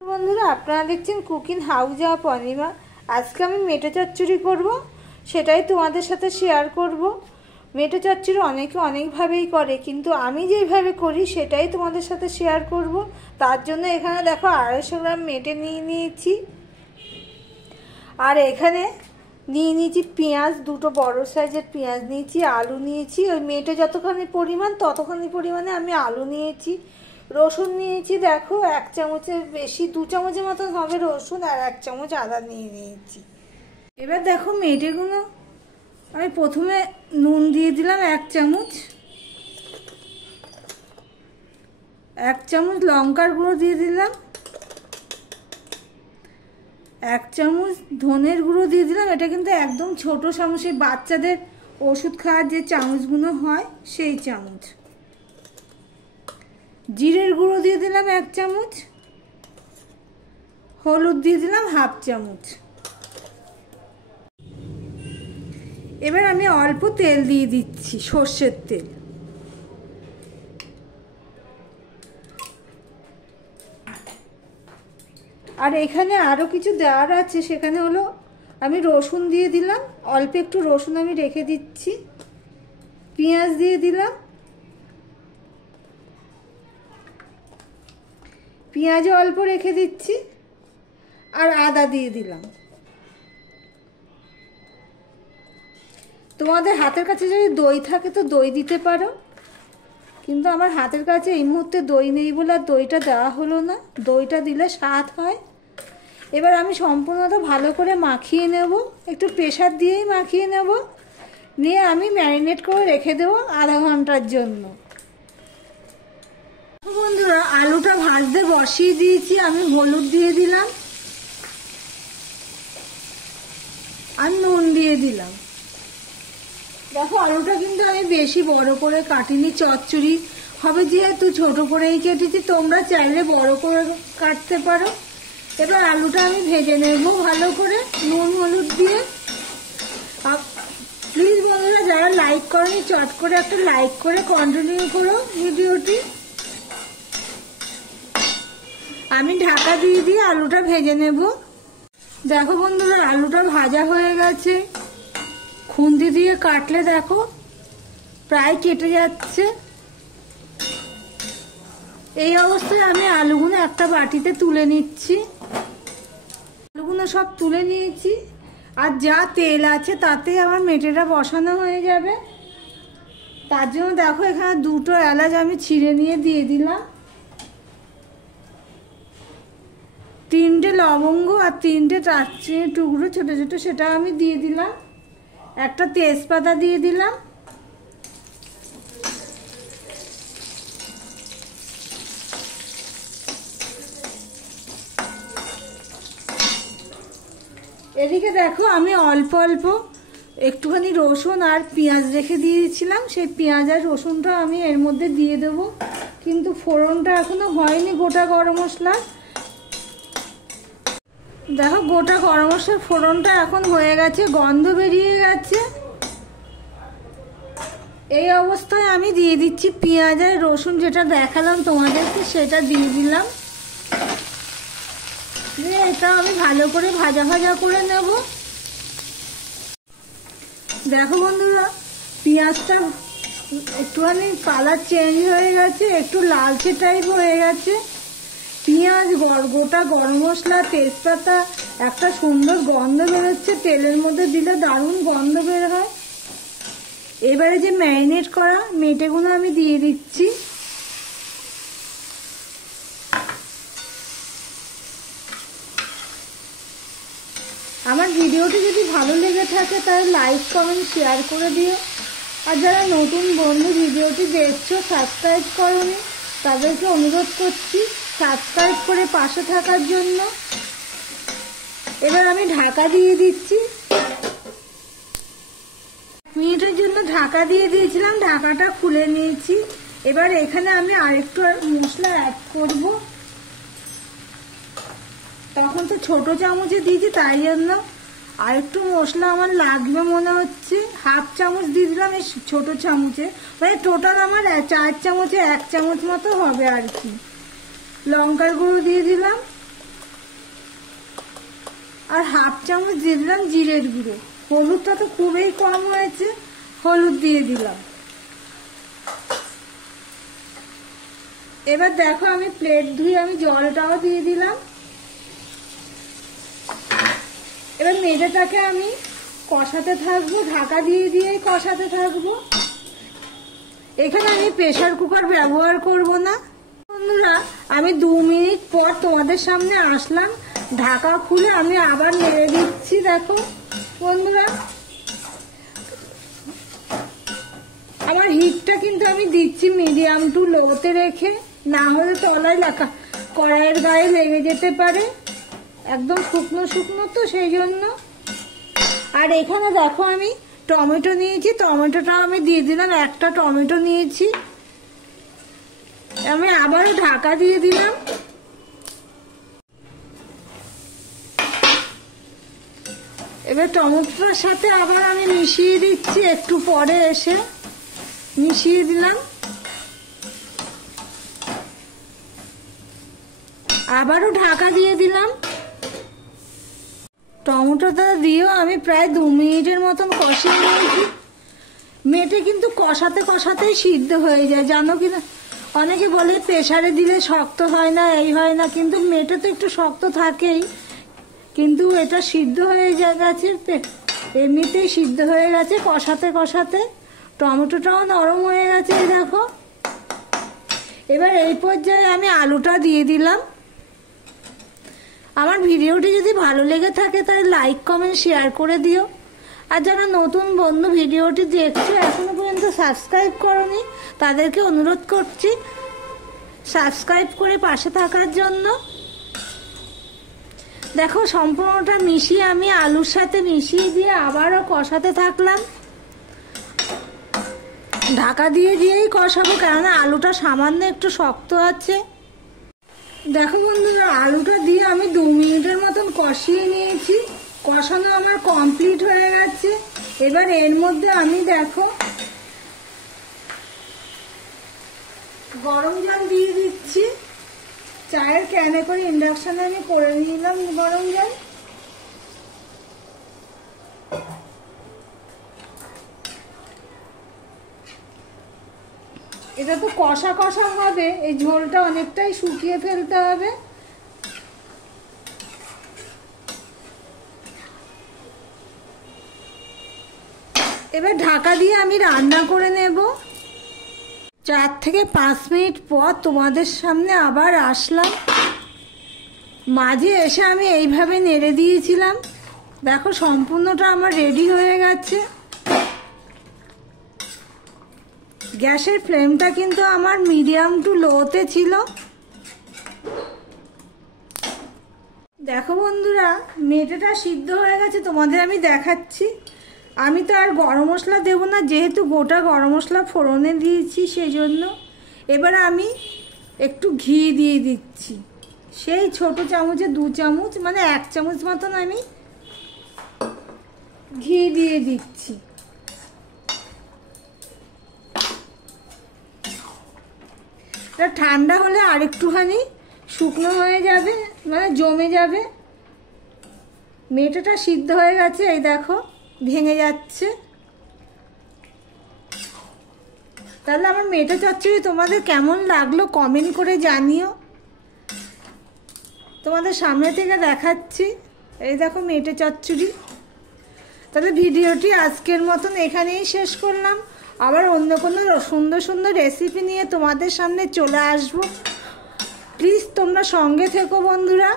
বন্ধুরা আপনারা দেখছেন কুকিং হাউস অফ অনিমা। আজকে আমি মেটে চচ্চড়ি করব, সেটাই তোমাদের সাথে শেয়ার করব। মেটে চচ্চড়ি অনেকে অনেকভাবেই করে, কিন্তু আমি যেভাবে করি সেটাই তোমাদের সাথে শেয়ার করব। তার জন্য এখানে দেখো 250 গ্রাম মেটে নিয়ে নিয়েছি, আর এখানে নিয়ে নিয়েছি পেঁয়াজ, দুটো বড় সাইজের পেঁয়াজ নিয়েছি, আলু নিয়েছি। ওই মেটে যতখানি পরিমাণ ততখানি পরিমাণে আমি আলু নিয়েছি। রসুন নিয়েছি দেখো 1 চামচের বেশি, 2 চামচের মতন হবে রসুন, আর 1 চামচ আদা নিয়ে নিয়েছি। এবার দেখো মেটেগুলো আমি প্রথমে নুন দিয়ে দিলাম 1 চামচ, 1 চামচ লঙ্কার গুঁড়ো দিয়ে দিলাম, 1 চামচ ধনের গুঁড়ো দিয়ে দিলাম। এটা কিন্তু একদম ছোট চামচ, বাচ্চাদের ওষুধ খাওয়ার যে চামচগুলো হয় সেই চামচ। জিরের গুঁড়ো দিয়ে দিলাম 1 চামচ, হলুদ দিয়ে দিলাম 1/2 চামচ। এবার আমি অল্প তেল দিয়ে দিচ্ছি, সর্ষের তেল। আর এখানে আরও কিছু দেওয়ার আছে, সেখানে হলো আমি রসুন দিয়ে দিলাম, অল্প একটু রসুন আমি রেখে দিচ্ছি। পেঁয়াজ দিয়ে দিলাম, পেঁয়াজও অল্প রেখে দিচ্ছি, আর আদা দিয়ে দিলাম। তোমাদের হাতের কাছে যদি দই থাকে তো দই দিতে পারো, কিন্তু আমার হাতের কাছে এই মুহূর্তে দই নেই বলে আর দইটা দেওয়া হলো না। দইটা দিলে স্বাদ হয়। এবার আমি সম্পূর্ণটা ভালো করে মাখিয়ে নেব, একটু প্রেসার দিয়েই মাখিয়ে নেব, নিয়ে আমি ম্যারিনেট করে রেখে দেবো আধা ঘন্টার জন্য। বন্ধুরা আলুটা ভাজতে বসিয়ে দিয়েছি, আমি হলুদ দিয়ে দিলাম আর নুন দিয়ে দিলাম। দেখো আলুটা কিন্তু আমি বেশি বড় করে কাটিনি, চচ্চড়ি হবে যেহেতু ছোট করেই কেটেছি, তোমরা চাইলে বড় করে কাটতে পারো। এবার আলুটা আমি ভেজে নেব ভালো করে নুন হলুদ দিয়ে। প্লিজ বন্ধুরা যারা লাইক করেনি চট করে একটা লাইক করে কন্টিনিউ করো ভিডিওটি। আমি ঢাকা দিয়ে দিয়ে আলুটা ভেজে নেব। দেখো বন্ধুরা আলুটা ভাজা হয়ে গেছে, খুন্তি দিয়ে কাটলে দেখো প্রায় কেটে যাচ্ছে। এই অবস্থায় আমি আলুগুলো একটা বাটিতে তুলে নিচ্ছি। আলুগুলো সব তুলে নিয়েছি, আর যা তেল আছে তাতে আমার মেটেটা বসানো হয়ে যাবে। তার জন্য দেখো এখানে 2টো এলাচ আমি ছিঁড়ে নিয়ে দিয়ে দিলাম, 3টে লবঙ্গ আর 3টে দারচিনির টুকরো ছোট ছোট সেটা আমি দিয়ে দিলাম, একটা তেজপাতা দিয়ে দিলাম। এদিকে দেখো আমি অল্প অল্প একটুখানি রসুন আর পেঁয়াজ রেখে দিয়েছিলাম, সেই পেঁয়াজ আর রসুনটা আমি এর মধ্যে দিয়ে দেবো, কিন্তু ফোড়নটা এখনো হয়নি গোটা গরম মশলা। দেখো গোটা গরম মশলার ফোড়নটা এখন হয়ে গেছে, গন্ধ বেরিয়ে গেছে। এই অবস্থায় আমি দিয়ে দিচ্ছি পেঁয়াজ আর রসুন, যেটা দেখালাম তোমাদেরকে সেটা দিয়ে দিলাম। এটা আমি ভালো করে ভাজা ভাজা করে নেব। দেখো বন্ধুরা পেঁয়াজটা একটুখানি কালার চেঞ্জ হয়ে গেছে, একটু লালচে টাইপ হয়ে গেছে। পেঁয়াজ গোটা গরম মশলা তেজপাতা একটা সুন্দর গন্ধ বেরোচ্ছে, তেলের মধ্যে দিলে দারুণ গন্ধ বের হয়। এবারে যে ম্যারিনেট করা মেটেগুলো আমি দিয়ে দিচ্ছি। আমার ভিডিওটি যদি ভালো লেগে থাকে তাহলে লাইক কমেন্ট শেয়ার করে দিও, আর যারা নতুন বন্ধু ভিডিওটি দেখছো সাবস্ক্রাইব করোনি তাদেরকে অনুরোধ করছি সাবস্ক্রাইব করে পাশে থাকার জন্য। এবার আমি ঢাকা দিয়ে দিচ্ছি, 1 মিনিটের জন্য ঢাকা দিয়ে দিয়েছিলাম, ঢাকাটা খুলে নিয়েছি। এবার এখানে আমি আরেকটু মশলা অ্যাড করব, তখন তো ছোট চামচে দিয়েছি তাই জন্য আরেকটু মশলা আমার লাগবে মনে হচ্ছে। 1/2 চামচ দিয়ে দিলাম এই ছোট চামচে, মানে টোটাল আমার 4 চামচে 1 চামচ মতো হবে আর কি। লঙ্কার গুঁড়ো দিয়ে দিলাম, আর হাফ চামচ দিয়ে দিলাম জিরের গুঁড়ো। হলুদটা তো খুবই কম হয়েছে, হলুদ দিয়ে দিলাম। এবার দেখো আমি প্লেট ধুয়ে আমি জলটাও দিয়ে দিলাম। এবার মেটেটাকে আমি কষাতে থাকবো, ঢাকা দিয়ে দিয়ে কষাতে থাকবো। এখানে আমি প্রেসার কুকার ব্যবহার করব না বন্ধুরা। আমি 2 মিনিট পর তোমাদের সামনে আসলাম, ঢাকা খুলে আমি আবার নেড়ে দিচ্ছি। দেখো বন্ধুরা, আমার হিটটা কিন্তু আমি দিচ্ছি মিডিয়াম টু লোতে রেখে, না হলে তলায় কড়াইয়ের গায়ে লেগে যেতে পারে। একদম শুকনো শুকনো তো, সেই জন্য। আর এখানে দেখো আমি টমেটো নিয়েছি, টমেটোটা আমি দিয়ে দিলাম। একটা টমেটো নিয়েছি, আমি আবারও ঢাকা দিয়ে দিলাম। এবার টমেটোর সাথে আবার আমি মিশিয়ে দিচ্ছি, একটু পরে এসে মিশিয়ে দিলাম। আবারও ঢাকা দিয়ে দিলাম। টমেটোটা দিয়েও আমি প্রায় 2 মিনিটের মতন কষিয়ে নিয়েছি। মেটে কিন্তু কষাতে কষাতেই সিদ্ধ হয়ে যায়, জানো কি না? অনেকে বলে প্রেসারে দিলে শক্ত হয় না, এই হয় না, কিন্তু মেটে তো একটু শক্ত থাকেই। কিন্তু এটা সিদ্ধ হয়ে গেছে, এমনিতেই সিদ্ধ হয়ে গেছে কষাতে কষাতে। টমেটোটাও নরম হয়ে গেছে, এই দেখো। এবার এই পর্যায়ে আমি আলুটা দিয়ে দিলাম। আমার ভিডিওটি যদি ভালো লেগে থাকে তাহলে লাইক কমেন্ট শেয়ার করে দিও। আর যারা নতুন বন্ধু ভিডিওটি দেখছো এখনো পর্যন্ত সাবস্ক্রাইব করোনি, তাদেরকে অনুরোধ করছি সাবস্ক্রাইব করে পাশে থাকার জন্য। দেখো সম্পূর্ণটা মিশিয়ে আমি আলুর সাথে মিশিয়ে দিয়ে আবারও কষাতে থাকলাম। ঢাকা দিয়ে দিয়েই কষাবো, কেননা আলুটা সামান্য একটু শক্ত আছে। দেখো বন্ধুরা, আলুটা দিয়ে আমি 2 মিনিটের মতন কষিয়ে নিয়েছি। কষানো আমার কমপ্লিট হয়ে গেছে। এবার এর মধ্যে আমি দেখো গরম জল দিয়ে দিচ্ছি। চায়ের ক্যানে করে ইন্ডাকশনে আমি করে নিলাম গরম জল। এটা তো কষা কষা হবে, এই ঝোলটা অনেকটাই শুকিয়ে ফেলতে হবে। এবার ঢাকা দিয়ে আমি রান্না করে নেব। 4 থেকে 5 মিনিট পর তোমাদের সামনে আবার আসলাম। মাঝে এসে আমি এইভাবে নেড়ে দিয়েছিলাম। দেখো সম্পূর্ণটা আমার রেডি হয়ে গেছে। গ্যাসের ফ্লেমটা কিন্তু আমার মিডিয়াম টু লোতে ছিল। দেখো বন্ধুরা, মেটেটা সিদ্ধ হয়ে গেছে, তোমাদের আমি দেখাচ্ছি। আমি তো আর গরম মশলা দেবো না, যেহেতু গোটা গরম মশলা ফোড়নে দিয়েছি সেই জন্য। এবার আমি একটু ঘি দিয়ে দিচ্ছি, সেই ছোট চামচে 2 চামচ, মানে 1 চামচ মতন আমি ঘি দিয়ে দিচ্ছি। এটা ঠান্ডা হলে আরেকটুখানি শুকনো হয়ে যাবে, মানে জমে যাবে। মেটেটা সিদ্ধ হয়ে গেছে, এই দেখো ভেঙে যাচ্ছে। তাহলে আমার মেটে চচ্চড়ি তোমাদের কেমন লাগলো কমেন্ট করে জানিও। তোমাদের সামনে থেকে দেখাচ্ছি, এই দেখো মেটে চচ্চড়ি। তাহলে ভিডিওটি আজকের মতন এখানেই শেষ করলাম। আবার অন্য কোনো সুন্দর সুন্দর রেসিপি নিয়ে তোমাদের সামনে চলে আসবো। প্লিজ তোমরা সঙ্গে থেকো বন্ধুরা।